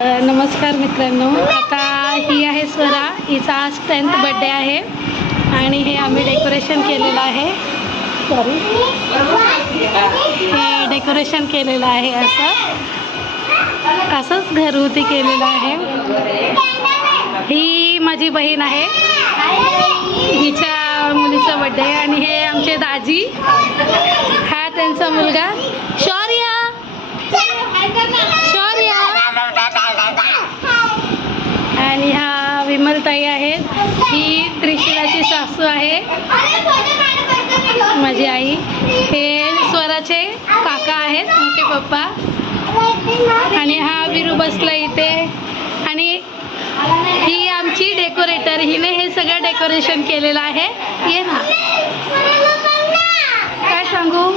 नमस्कार मित्रांनो, आता ही आहे स्वरा. हिचा आज 10th बर्थडे आहे आणि हे आम्ही डेकोरेशन केलेलं आहे. हे डेकोरेशन केलेलं आहे असंच घरगुती केलेलं आहे. ही माझी बहीण आहे, हिच्या मुलीचा बर्थडे आहे. आणि हे आमचे दाजी, हा त्यांचा मुलगा शौर्या. आणि हा विमलताई आहे, ही त्रिशिलाची सासू आहे, माझी आई. हे स्वराचे काका आहेत, मोठे पप्पा. आणि हा विरू बसला इथे. आणि ही आमची डेकोरेटर, हिने हे सगळं डेकोरेशन केलेलं आहे. ये ना, काय सांगू.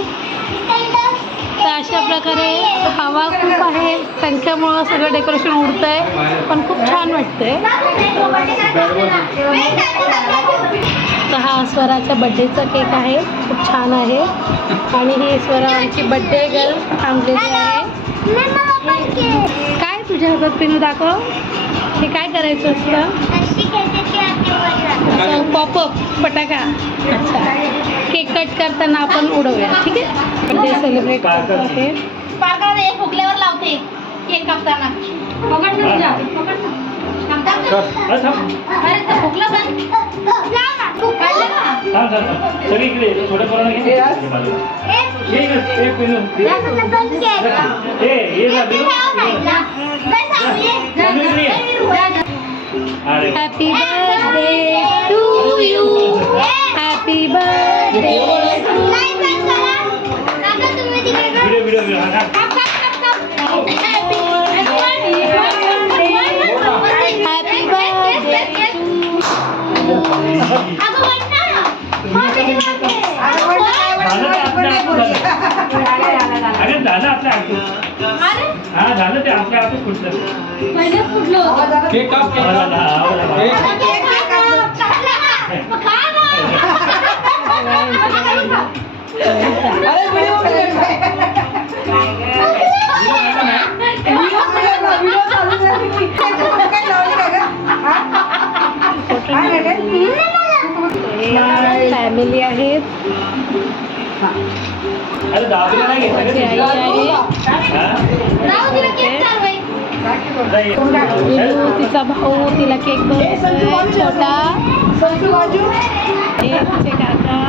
तर अशा प्रकारे हवा खूप आहे, संख्यामुळं सगळं डेकोरेशन उडतं आहे, पण खूप छान वाटतंय. तर हा स्वराचा बड्डेचा केक आहे, खूप छान आहे. आणि ही स्वरा आमची बड्डे गर्ल थांबलेली आहे. काय तुझ्या हातात पिनू दाखव. हे काय करायचं असतं? पॉपअप फटाका. अच्छा, केक कट करताना आपण उडवूया, ठीक आहे. बर्थडे सेलिब्रेट करतो आहे. फुगल्यावर लावते केक कापताना. Happy birthday to you, happy birthday to you. झालं ते आपल्या हातात फुटलं. केक काप. फॅमिली आहेत. माझी आई आहे, तिचा भाऊ तिला केक बनवतोय छोटा. तिचे काका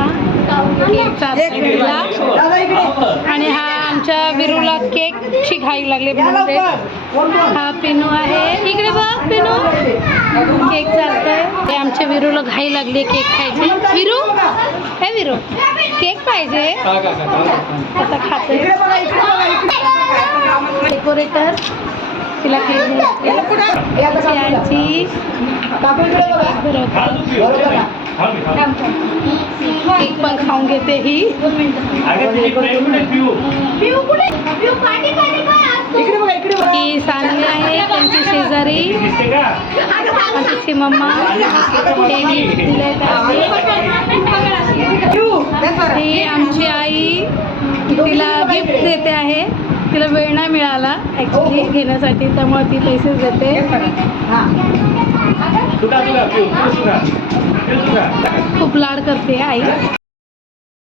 केक चालला. आणि हा आमच्या विरूला केकची घाई लागली म्हणते. हा पिनू आहे, इकडे बघ पिनू, केक चालतोय. हे आमच्या विरूला घाई लागली केक खायची. विरू, हे विरू, केक पाहिजे. आता खाते. डेकोरेटर तिला केक केक पण खाऊन घेते ही. ही सानवी आहे, त्यांची शेजारी, तिची मम्मा. ही आमची आई, तिला गिफ्ट देते आहे. तिला वेळ नाही मिळाला ॲक्च्युली घेण्यासाठी, त्यामुळे ती पैसे देते. खूप लाड करते आई.